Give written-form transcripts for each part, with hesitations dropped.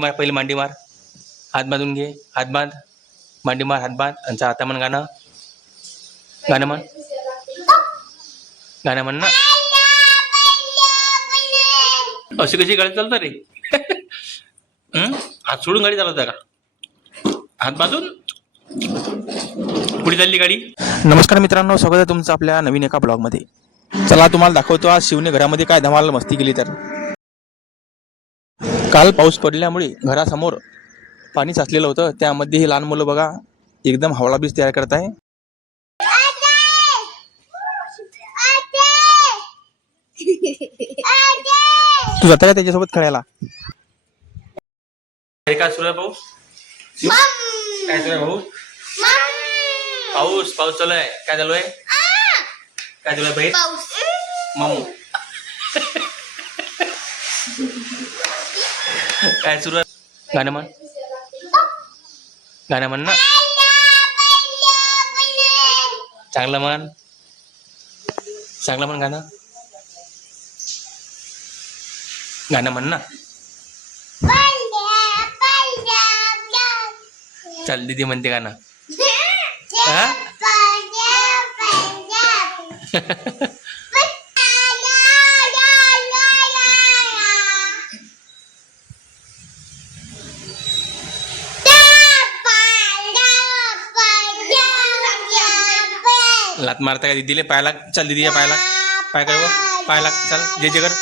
मार, पहिले मांडी मार, हात बांधून घे, हात बांध, मांडी मार, हात बांध आणि चा आता म्हण गाणं, गाणं म्हण, गाणं म्हण ना. अशी कशी गाडी चालतं रे? हात सोडून गाडी चालवता का? हात बांधून पुढे चालली गाडी. नमस्कार मित्रांनो, स्वागत आहे तुमचं आपल्या नवीन एका ब्लॉगमध्ये. चला तुम्हाला दाखवतो आज शिवने घरामध्ये काय धमाल मस्ती केली. तर काल पाऊस पडल्यामुळे घरासमोर पाणी साचलेलं होतं, त्यामध्ये ही लहान मुलं बघा एकदम हवाळा बीज तयार करत आहे. तू जाता का त्याच्यासोबत खेळायला? काय सुरू आहे भाऊ? काय सुरू आहे भाऊ? पाऊस पाऊस चालू आहे. काय चालू आहे? काय चालू आहे भाई? मामू काय सुरू आहे? गाणं म्हण, गाणं म्हण ना. चांगलं म्हण, चांगलं म्हण गाणं, गाणं म्हण ना. चल दीदी म्हणते गाणं. लात मारता का दीदीले? पाय लाग. चल दीदीच्या पाय लाग. पाय कर, पाय लाग. चल जे जे कर,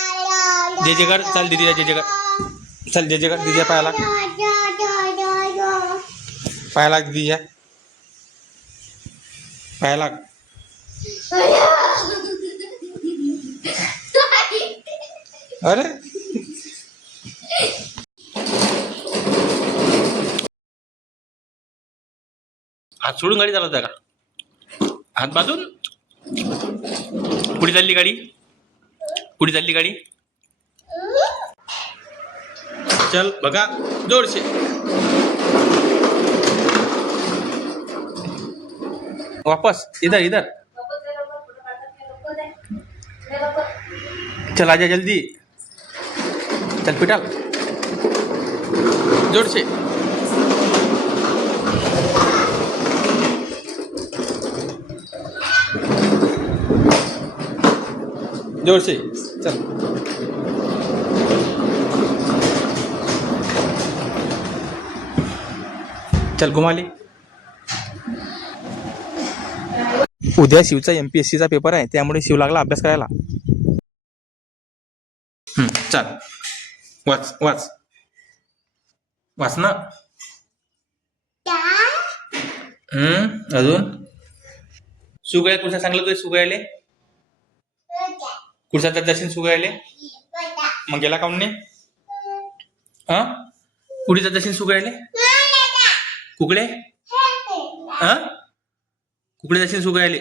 जे जे कर. चल दीदीला जे जे कर. चल जे जे कर, दीदीच्या पाय लाग. पाय लाग दीदीच्या, पाय लाग. अरे हात सोडून गाडी चालवता का? हात बांधून पुढे चालली गाडी, पुढे चालली गाडी. चल बघा जोरसे. वापस इधर इधर. चल आजा जल्दी. चल पिटाल जोरसे. जोर से चल. चल घुमा ले. उद्या शिवचा MPSC चा पेपर आहे, त्यामुळे शिव लागला अभ्यास करायला. चल वाच वाच वाच ना. अजून सुगया कुठं सांगलं तुझे? सुगयाले कुठचा तर दर्शन सुगयाले मग गेला काऊन ने? हा कुठीचा दर्शन सुगयाले? कुकडे हा कुकडे दर्शन सुगयाले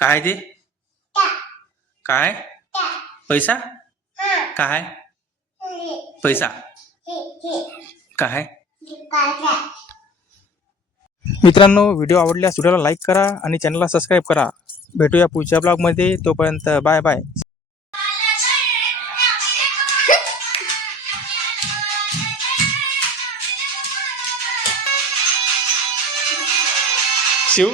काय ते? काय पैसा? काय पैसा? काय? मित्रांनो, व्हिडिओ आवडल्यास व्हिडिओला लाईक करा आणि चॅनलला सबस्क्राईब करा. भेटूया पुढच्या ब्लॉगमध्ये. तोपर्यंत बाय बाय. शिव